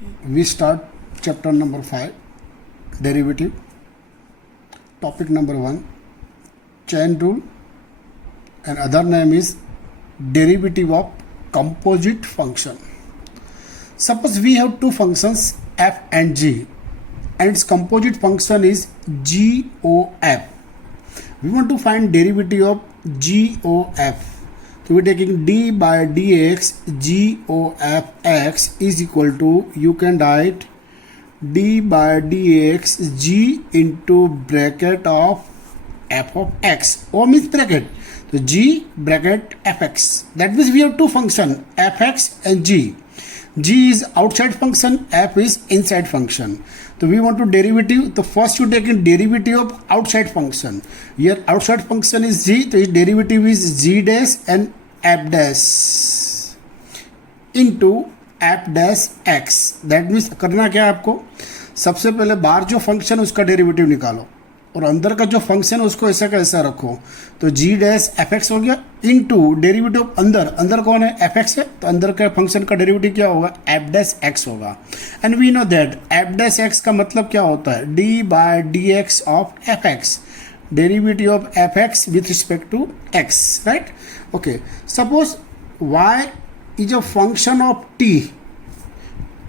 we start chapter number 5, derivative. Topic number 1, chain rule, and other name is derivative of composite function. Suppose we have two functions f and g, and its composite function is GOF. We want to find derivative of GOF. So we're taking d by dx GOF x is equal to, you can write d by dx g into bracket of f of x, or means bracket. So g bracket fx. That means we have two functions fx and g. G is outside function, f is inside function. So we want to derivative. So first you take in derivative of outside function. Here outside function is g, so its derivative is g dash and f dash into f dash x. That means करना क्या है आपको, सबसे पहले बाहर जो function है उसका डेरिवेटिव निकालो और अंदर का जो फंक्शन है उसको ऐसा का ऐसा रखो. तो जी डैश एफ एक्स हो गया इनटू डेरिवेटिव अंदर कौन है, एफ एक्स है, तो अंदर का फंक्शन का डेरिवेटिव क्या होगा, एफ डैश एक्स होगा. And we know that f dash x का मतलब क्या होता है, d by d x of f x, derivative of f x with respect to x, right. Okay, suppose y is a function of t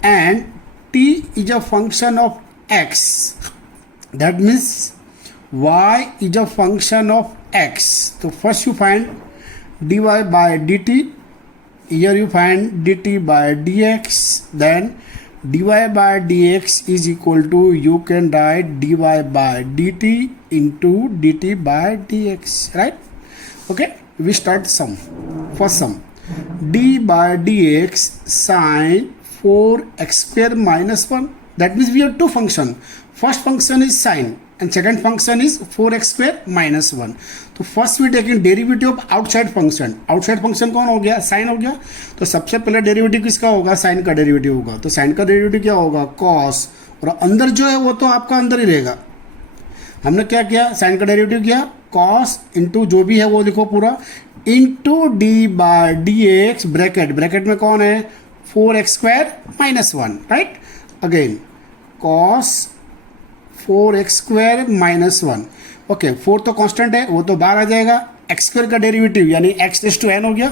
and t is a function of x. That means y is a function of x. So first you find dy by dt. Here you find dt by dx. Then dy by dx is equal to, you can write dy by dt into dt by dx, right? Okay, we start sum. First sum, d by dx sine 4x square minus 1. That means we have two function. First function is sine and second function is 4x square minus 1. तो first we taking derivative of outside function. outside function कौन हो गया, sin हो गया. तो सबसे पहले derivative किसका होगा, sin का डेरिवेटिव होगा. तो sin का डेरिवेटिव क्या होगा, cos, और अंदर जो है वो तो आपका अंदर ही रहेगा. हमने क्या किया, sin का डेरिवेटिव किया cos इंटू जो भी है वो लिखो पूरा into d by d x bracket में कौन है, 4x square minus 1, right? Again cos 4x square minus 1. Okay, 4 तो कांस्टेंट है, वो तो बाहर आ जाएगा. x स्क्वायर का डेरिवेटिव यानी x रेज़ टू n हो गया.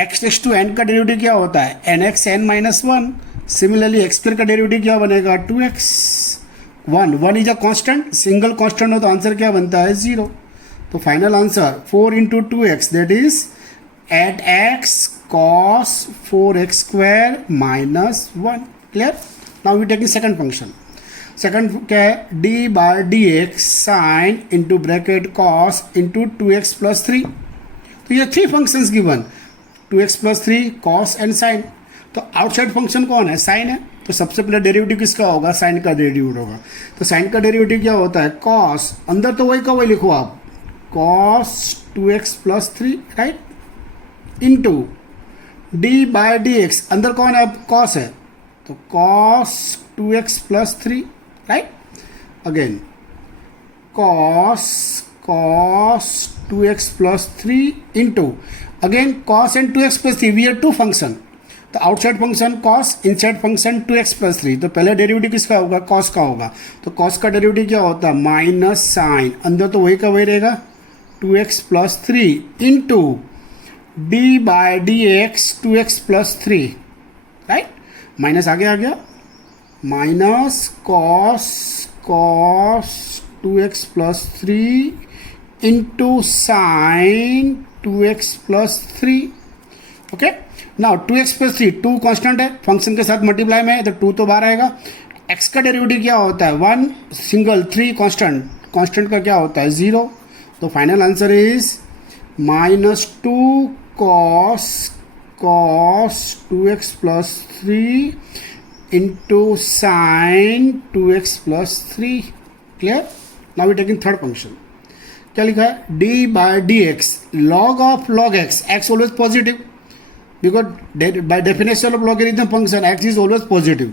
x रेज़ टू n का डेरिवेटिव क्या होता है, nx n minus 1. Similarly x square का डेरिवेटिव क्या बनेगा, 2x. 1 is a constant, single constant हो तो आंसर क्या बनता है, 0. तो final answer 4 into 2x, that is 8x cos 4x square minus 1. Clear? Now we taking second function. Second क्या है, d by dx sin into bracket cos into 2x plus 3. तो ये 3 functions given, 2x plus 3 cos and sin. तो outside function कौन है, sin है. तो सबसे पहले डेरिवेटिव किसका होगा, sin का डेरिवेटिव होगा. तो sin का डेरिवेटिव क्या होता है, cos, अंदर तो वही का वही लिखो आप, cos 2x plus 3, right, into d by d x, अंदर कौन है, कॉस है, तो cos 2x plus 3, right. Again cos 2x plus 3 into again cos and 2x plus 3. We are two function. तो outside function cos, inside function 2x plus 3. तो पहले derivative किसका होगा, कॉस का होगा. तो कॉस का डेरिवेटिव क्या होता है, माइनस साइन, अंदर तो वही का वही रहेगा, 2x plus 3 into d by d x 2x plus 3, right. Minus आगे आ गया, minus cos 2x plus 3 into sine 2x plus 3. Okay, now 2x plus 3, 2 constant है, फंक्शन के साथ मल्टीप्लाई में है तो 2 तो बाहर आएगा. x का डेरिवेटिव क्या होता है, 1 सिंगल, 3 कांस्टेंट का क्या होता है, 0. तो final answer is -2 cos 2x plus 3 into sin 2x plus 3. Clear? Now we are taking third function. क्या लिखा है, d by dx log of log x. x always positive because by definition of logarithm function x is always positive.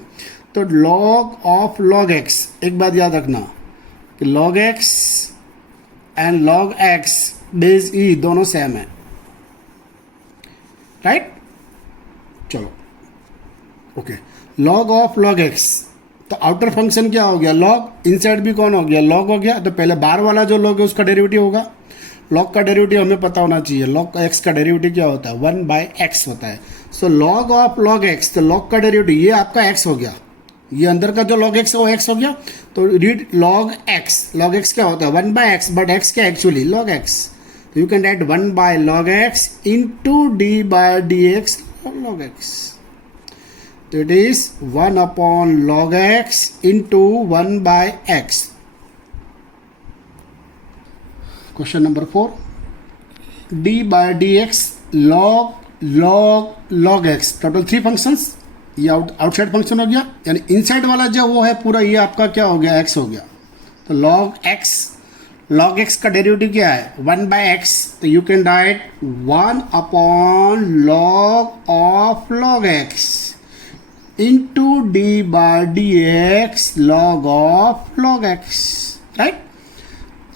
तो log of log x, एक बात याद रखना कि log x and log x base e दोनों same है, right. चलो okay, log of log x, तो आउटर फंक्शन क्या हो गया, लॉग, इनसाइड भी कौन हो गया, लॉग हो गया। तो पहले बाहर वाला जो लॉग है उसका डेरिवेटिव होगा, लॉग का डेरिवेटिव हमें पता होना चाहिए, लॉग एक्स का डेरिवेटिव क्या होता है, 1/x होता है। So log of log x, तो लॉग का डेरिवेटिव ये आपका x हो गया, ये अंदर का जो लॉग एक्स है वो x हो गया। तो read log x, log x क्या होता है 1/x, बट x क्या एक्चुअली लॉग एक्स, तो you can write 1/log x into d/dx log x, तो it is 1/log x into 1/x। Question number 4, d/dx log x, total 3 functions, ये outside function हो गया, यानी इनसाइड वाला जो वो है पूरा ये आपका क्या हो गया, x हो गया। तो log x का डेरिवेटिव क्या है 1/x, तो you can write 1/log of log x into d/dx log of log x, right.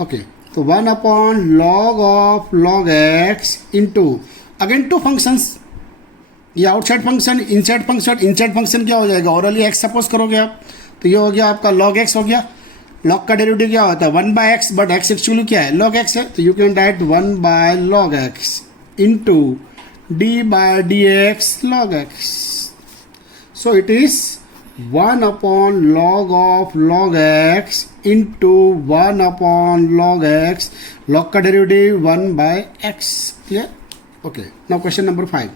Okay, तो 1/log of log x into again 2 functions, ये outside function, inside function, inside function क्या हो जाएगा, orally x suppose करोगे आप, तो ये हो गया आपका log x हो गया। log का डेरिवेटिव क्या होता है 1/x, बट x एक्चुअली क्या है log x है, तो you can write 1/log x into d/dx log x। So it is 1/log of log x into 1/log x, log का derivative 1/x, clear. Okay, now question number 5,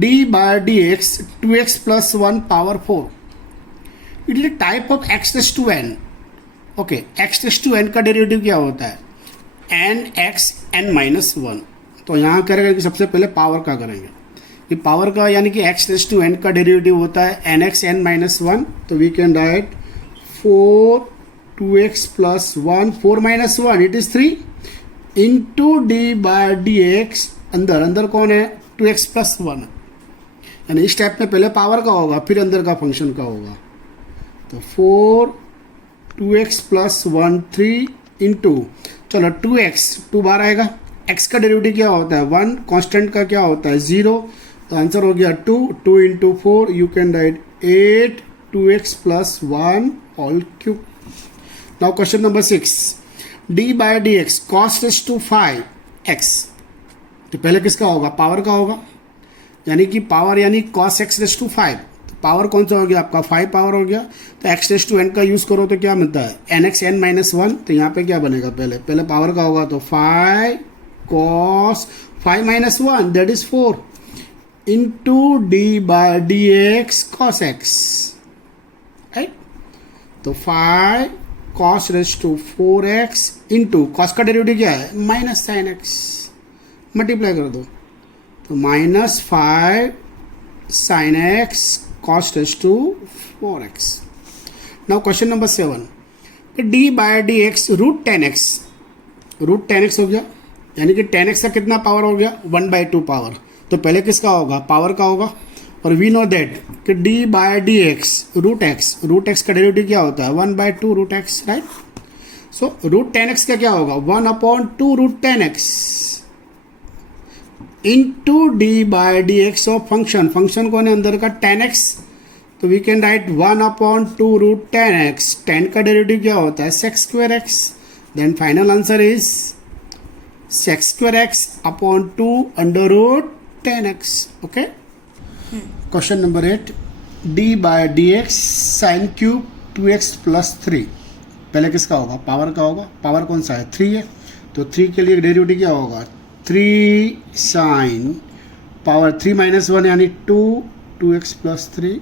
d/dx 2x plus 1 power 4, it is type of x raised to n। Okay, x raised to n का derivative क्या होता है nx n-1, तो यहाँ करेंगे कि सबसे पहले पावर का करेंगे, कि पावर का यानी कि x raised to n का डेरिवेटिव होता है nx n-1, तो we can write 4 2x plus 1 4 minus 1 it is 3 into d/dx, अंदर कौन है 2x plus 1, यानी इस टाइप में पहले पावर का होगा फिर अंदर का फंक्शन का होगा। तो 4 2x plus 1 3 इंटू, चलो 2x 2 बार आएगा, x का डेरिवेटिव क्या होता है 1, कांस्टेंट का क्या होता है 0, तो आंसर हो गया 2 2 into 4, you can write 8 2x plus 1 whole cube. Now question number 6, d/dx cos raised to 5x, तो पहले किसका होगा पावर का होगा, यानी कि पावर यानी cos x raised to 5, तो पावर कौन सा हो गया आपका 5 पावर हो गया, तो x raised to n का यूज़ करो तो क्या मिलता है nx n-1, तो यहाँ पे क्या बनेगा पहले पावर का होगा, तो 5 cos 5 minus 1 that is 4 into d/dx cos x, right. तो 5 cos raised to 4x into cos का डेरिवेटिव क्या है माइनस sin x, मल्टीप्लाई कर दो, तो -5 sin x cos raised to 4x। Now question number 7, d/dx √10x हो गया, यानी कि 10x का कितना पावर हो गया 1/2 पावर, तो पहले किसका होगा पावर का होगा, और वी नो दैट कि d/dx √x का डेरिवेटिव क्या होता है 1/2 √x, राइट। सो √10x का क्या होगा 1/2 √10x into d/dx of function कौन है अंदर का 10x, तो वी कैन राइट 1/2 √10x, 10 का डेरिवेटिव क्या होता है sec²x, then final answer is sec²x upon 2 √10x। Okay, question number 8, d/dx sin cube 2x plus 3, पहले किसका होगा पावर का होगा, पावर कौन सा है 3 है, तो 3 के लिए डेरिवेटिव क्या होगा 3 sin पावर 3 minus 1 यानी 2x plus 3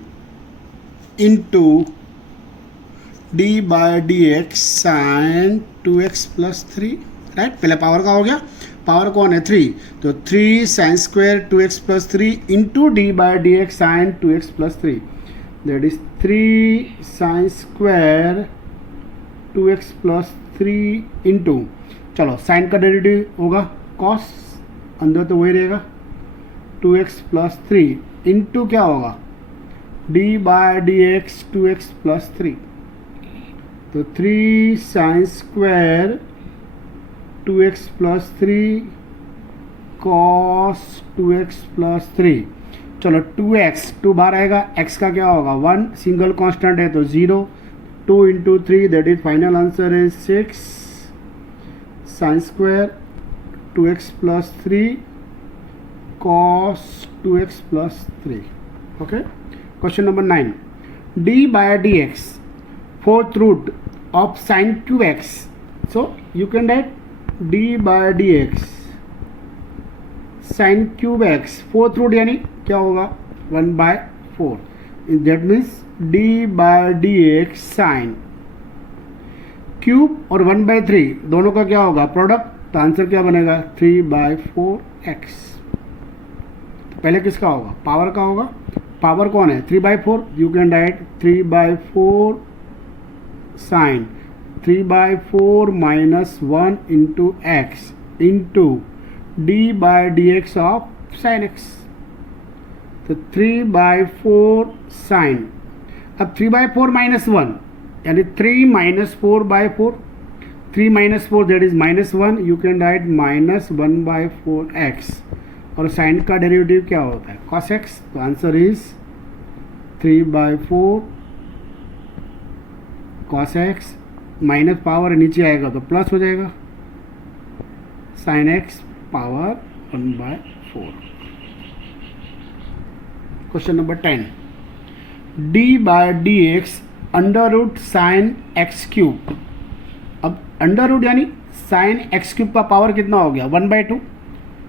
into d/dx sin 2x plus 3, right. पहले पावर का हो गया, पावर कौन है 3, तो 3 sin² 2x plus 3 into d/dx sin 2x plus 3, that is 3 sin² 2x plus 3 into, चलो साइन का डेरिवेटिव होगा कॉस, अंदर तो वही रहेगा 2x plus 3 इंटू क्या होगा d/dx 2x plus 3, तो 3 sin² 2x plus 3 cos 2x plus 3, चलो 2x, 2 बाहर आएगा, x का क्या होगा 1, सिंगल कांस्टेंट है तो 0, 2 into 3 that is final answer is 6 sine square 2x plus 3 cos 2x plus 3. Okay. Question number 9. d by dx, fourth root of sin cube x. So you can write d by dx sin cube x, fourth root यानी क्या होगा 1 by 4. That means d by dx sin cube और 1 by 3 दोनों का क्या होगा product, तो answer क्या बनेगा 3 by 4x. पहले किसका होगा, पावर का होगा. पावर कौन है 3 by 4, you can write 3 by 4 sine 3 by 4 minus 1 into x into d by d x of sine x. तो 3 by 4 साइन, अब 3 by 4 माइनस 1 यानी 3 minus 4 by 4, 3 minus 4 that is minus 1, you can right minus 1 by 4x. और sign का derivative क्या होता है cos x, तो answer is 3 by 4 cos x minus power नीचे आएगा तो प्लस हो जाएगा sine x power 1 by 4. Question number 10. d by dx under root sine x cube. अब अंडर रूट यानी साइन एक्स क्यूब का पावर कितना हो गया 1 by 2,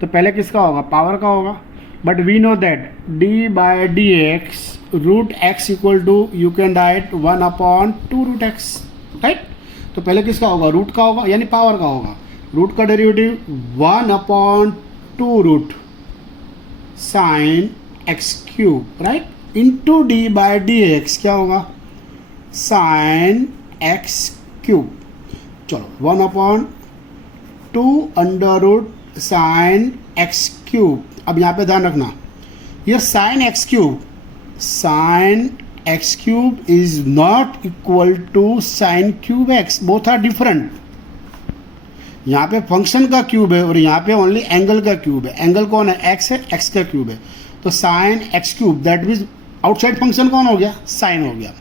तो पहले किसका होगा पावर का होगा. But we know that d by d x root x equal to you can write 1 upon 2 root x, right. तो पहले किसका होगा रूट का होगा यानी पावर का होगा. रूट का derivative 1 upon 2 root sine x cube, right, into d by d x क्या होगा साइन एक्स क्यूब. चलो 1 upon 2 under root sine x cube. अब यहाँ पे ध्यान रखना ये sine x cube is not equal to sine cube x, both are different. यहाँ पे फंक्शन का क्यूब है और यहाँ पे ओनली एंगल का क्यूब है. एंगल कौन है एक्स है, एक्स का क्यूब है. तो sign x cube that means outside function कौन हो गया साइन हो गया,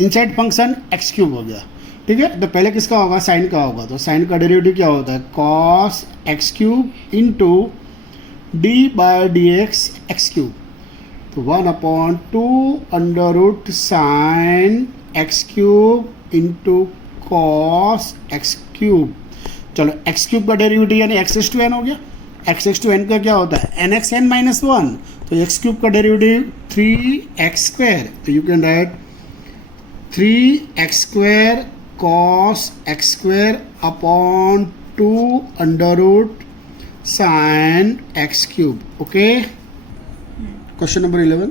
इनसाइड फंक्शन एक्स क्यूब हो गया. ठीक है, तो पहले किसका होगा साइन का होगा. तो साइन का डेरिवेटिव क्या होता है cos x cube into d by d x cube. तो 1 upon 2 under root sine x cube into cos x cube. चलो एक्स क्यूब का डेरिवेटिव यानी एक्स एक्स टू एन हो गया. एक्स एक्स टू एन का क्या होता है एन एक्स एन माइनस 1. तो एक्स क्यूब का डेरिवेटिव 3x स्क्वायर, तो you can write 3x square cos x square upon 2 under root sin x cube. Okay. Question number 11.